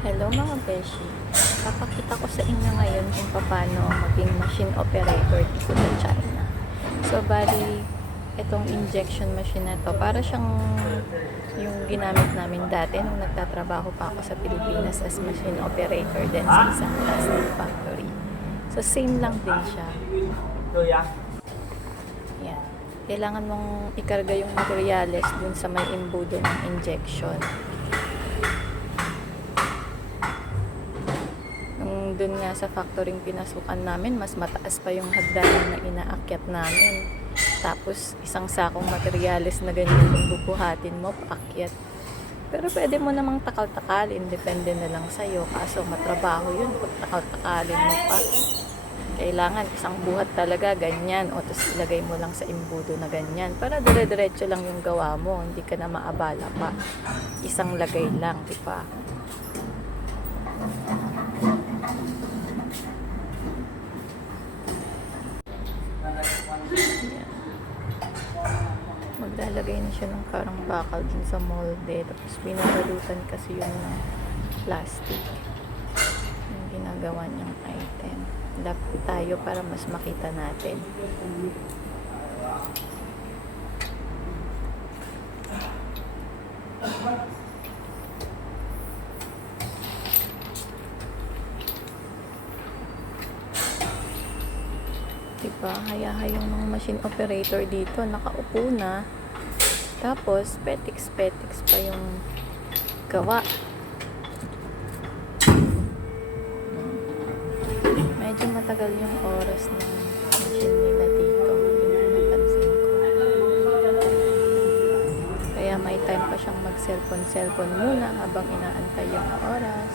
Hello mga beshi. Papakita ko sa inyo ngayon kung paano maging machine operator dito sa China. So bali, itong injection machine na to, para siyang yung ginamit namin dati nung nagtatrabaho pa ako sa Pilipinas as machine operator din sa isang plastic factory. So same lang din siya. Yan. Kailangan mong ikarga yung materyales dun sa may imbudo ng injection. Doon nga sa factory pinasukan namin, mas mataas pa yung hagdanan na inaakyat namin. Tapos isang sakong materyales na ganyan yung bubuhatin mo paakyat. Pero pwede mo namang takal-takalin, depende na lang sa'yo. Kaso matrabaho yun pag takal-takalin mo pa. Kailangan isang buhat talaga ganyan, o tapos ilagay mo lang sa imbudo na ganyan para dire-diretso lang yung gawa mo, hindi ka na maabala pa. Isang lagay lang, di ba? Maglalagay na siya ng parang bakal din sa molde, tapos binabalutan kasi yun ng plastic yung ginagawa niyang item. Lapit tayo para mas makita natin. Diba, hayahayang mga machine operator dito, nakaupo na, tapos petiks pa yung gawa. Medyo matagal yung oras ng machine nila dito, napansin ko. Kaya may time pa siyang mag cellphone muna habang inaantay yung oras.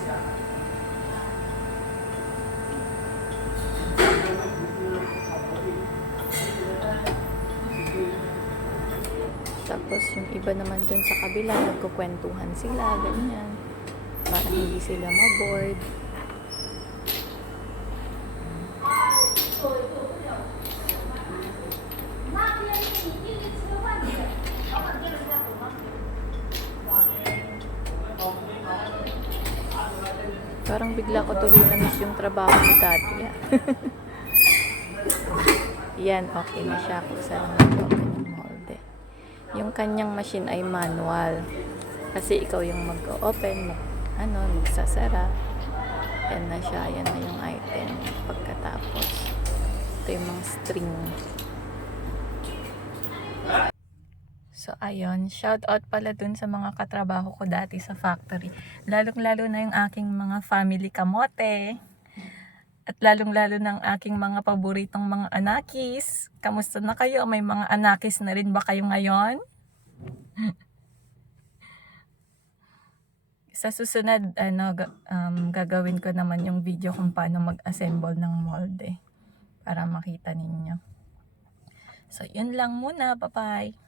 Tapos yung iba naman dun sa kabila, nagkukwentuhan sila, ganyan. Para hindi sila ma-bored. Parang bigla ko tuloy na-miss yung trabaho ni Tati. Yan, okay na siya kung saan mag-open yung molde. Yung kanyang machine ay manual. Kasi ikaw yung mag-open, magsasara. Yan na siya, yan na yung item. Pagkatapos, ito yung mga string. So, ayun, shout out pala dun sa mga katrabaho ko dati sa factory. Lalong-lalo na yung aking mga family kamote. At lalong-lalo ng aking mga paboritong mga anakis. Kamusta na kayo? May mga anakis na rin ba kayo ngayon? Sa susunod, gagawin ko naman yung video kung paano mag-assemble ng molde para makita ninyo. So, yun lang muna. Bye-bye!